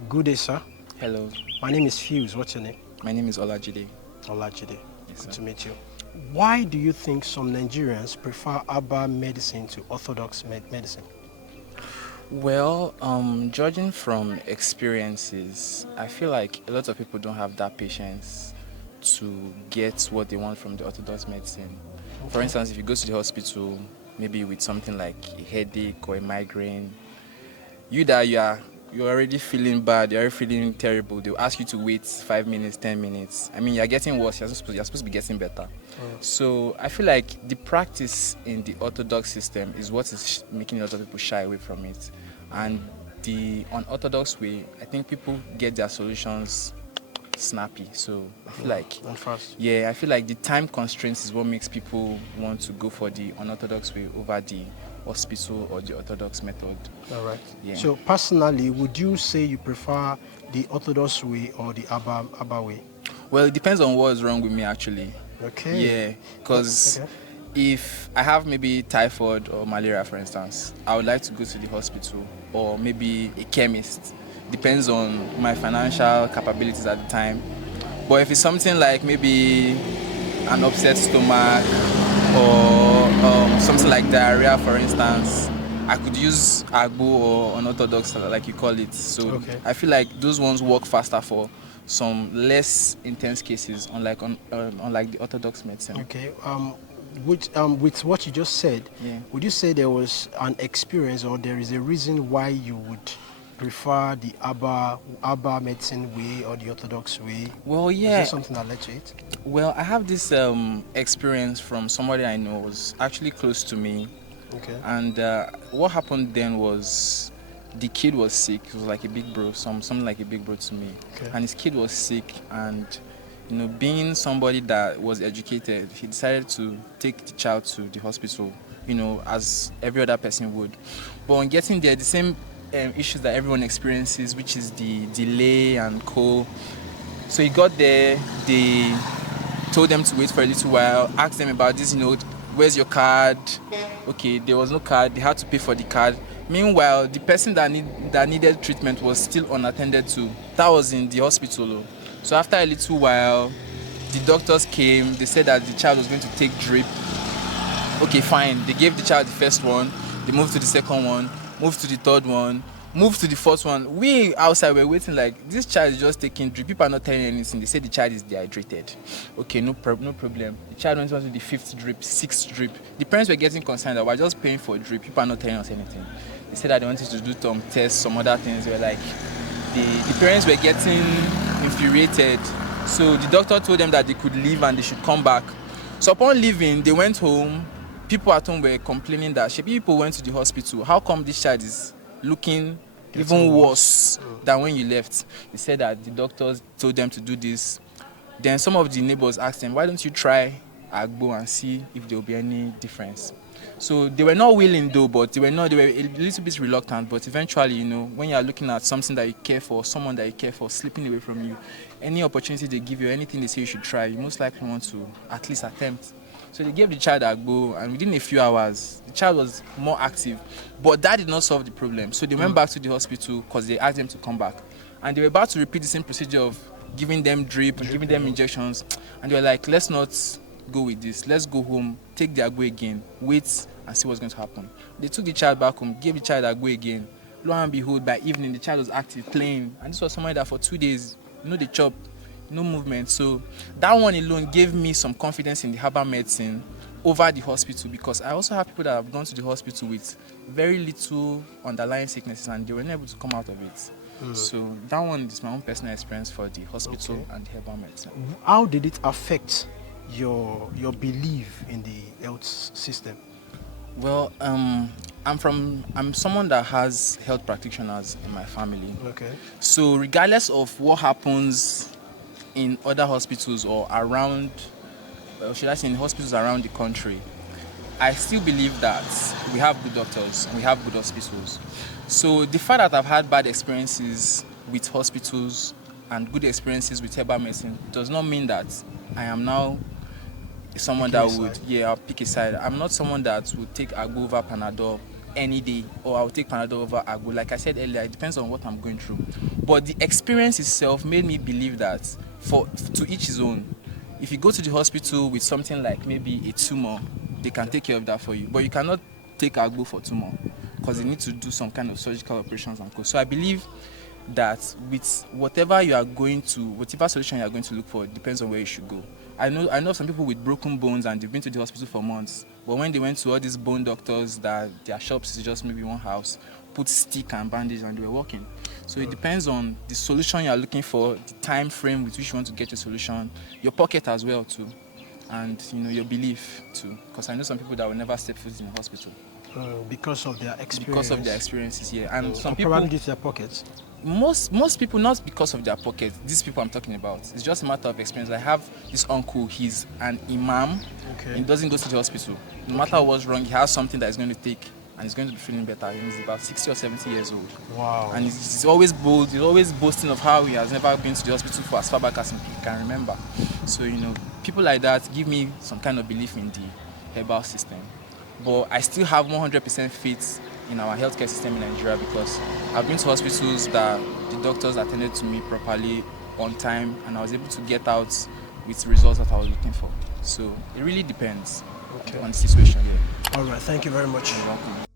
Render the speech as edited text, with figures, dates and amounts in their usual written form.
Good day, sir. Hello, My name is Fuse. What's your name? my name is Olajide. Olajide. Yes, Good sir. to meet you. Why do you think some Nigerians prefer herbal medicine to orthodox medicine? Well, judging from experiences, I feel like a lot of people don't have that patience to get what they want from the orthodox medicine. For Okay. instance, if you go to the hospital, maybe with something like a headache or a migraine, you're already feeling bad, you're already feeling terrible. They'll ask you to wait 5 minutes, 10 minutes. I mean, you're getting worse. You're supposed to be getting better. So I feel like the practice in the orthodox system is what is making a lot of people shy away from it, and the unorthodox way, I think people get their solutions snappy. So I feel like, And fast. yeah, I feel like the time constraints is what makes people want to go for the unorthodox way over the hospital or the orthodox method. All right. Yeah. So personally, would you say you prefer the orthodox way or the herbal way? Well, it depends on what's wrong with me actually. Okay. Yeah, because Okay. if I have maybe typhoid or malaria, for instance, I would like to go to the hospital or maybe a chemist. Depends on my financial capabilities at the time. But if it's something like maybe an upset stomach or something like diarrhea, for instance, I could use agbo or unorthodox, like you call it. So Okay. I feel like those ones work faster for some less intense cases, unlike the orthodox medicine. Okay. With what you just said, Yeah. would you say there was an experience or there is a reason why you would prefer the herbal medicine way or the orthodox way? Well, Is there yeah. something that led to it? Well, I have this experience from somebody I know was actually close to me, Okay. and what happened then was the kid was sick. It was like a big bro, something like a big bro to me, Okay. and his kid was sick, and being somebody that was educated, he decided to take the child to the hospital, as every other person would. But on getting there, the same issues that everyone experiences, which is the delay and co. So he got there, they told them to wait for a little while, asked them about this, where's your card? Okay, there was no card, they had to pay for the card. Meanwhile, the person that needed treatment was still unattended to. That was in the hospital. Oh. So after a little while, the doctors came, they said that the child was going to take drip. Okay, fine. They gave the child the first one, they moved to the second one, moved to the third one, moved to the fourth one. We outside were waiting like, this child is just taking drip. People are not telling anything. They say the child is dehydrated. Okay, no problem. The child went on to the fifth drip, sixth drip. The parents were getting concerned that we're just paying for drip. People are not telling us anything. They said that they wanted to do some tests, some other things. They were like, the parents were getting infuriated. So the doctor told them that they could leave and they should come back. So upon leaving, they went home. People at home were complaining that people went to the hospital. How come this child is looking even worse than when you left? They said that the doctors told them to do this. Then some of the neighbors asked them, why don't you try agbo and see if there will be any difference? So they were not willing though, but they were a little bit reluctant. But eventually, when you are looking at something that you care for, someone that you care for slipping away from you, any opportunity they give you, anything they say you should try, you most likely want to at least attempt. So they gave the child agbo, and within a few hours, the child was more active. But that did not solve the problem. So they went back to the hospital because they asked them to come back. And they were about to repeat the same procedure of giving them drip and giving them injections. And they were like, let's not go with this. Let's go home, take the agbo again, wait and see what's going to happen. They took the child back home, gave the child agbo again. Lo and behold, by evening, the child was active, playing. And this was somebody that for 2 days, they chop, no movement. So that one alone gave me some confidence in the herbal medicine over the hospital, because I also have people that have gone to the hospital with very little underlying sicknesses and they were not able to come out of it. So that one is my own personal experience for the hospital and the herbal medicine. How did it affect your belief in the health system? Well, I'm someone that has health practitioners in my family. Okay. So regardless of what happens in other hospitals or around, or should I say in hospitals around the country, I still believe that we have good doctors and we have good hospitals. So the fact that I've had bad experiences with hospitals and good experiences with herbal medicine does not mean that I am now someone that would, I'll pick a side. I'm not someone that would take agbo over Panadol any day, or I'll take Panadol over Agbo. Like I said earlier, it depends on what I'm going through. But the experience itself made me believe that to each his own. If you go to the hospital with something like maybe a tumor, they can take care of that for you. But you cannot take Agbo for tumor because they need to do some kind of surgical operations and co. So I believe that with whatever solution you are going to look for, it depends on where you should go. I know some people with broken bones and they've been to the hospital for months, but when they went to all these bone doctors that their shops is just maybe one house, put stick and bandage and they were walking. So it depends on the solution you are looking for, the time frame with which you want to get your solution, your pocket as well too, and your belief too. Because I know some people that will never step foot in the hospital. Because of their experience. Because of their experiences here, and some people probably due to their pockets. Most people, not because of their pocket. These people I'm talking about, it's just a matter of experience. I have this uncle, he's an imam. Okay. He doesn't go to the hospital. No matter what's wrong, he has something that he's going to take and he's going to be feeling better. He's about 60 or 70 years old. Wow. And he's always bold. He's always boasting of how he has never been to the hospital for as far back as he can remember. So people like that give me some kind of belief in the herbal system. But I still have 100% faith in our healthcare system in Nigeria, because I've been to hospitals that the doctors attended to me properly on time, and I was able to get out with results that I was looking for. So it really depends on the situation. Yeah. All right. Thank you very much. You're welcome.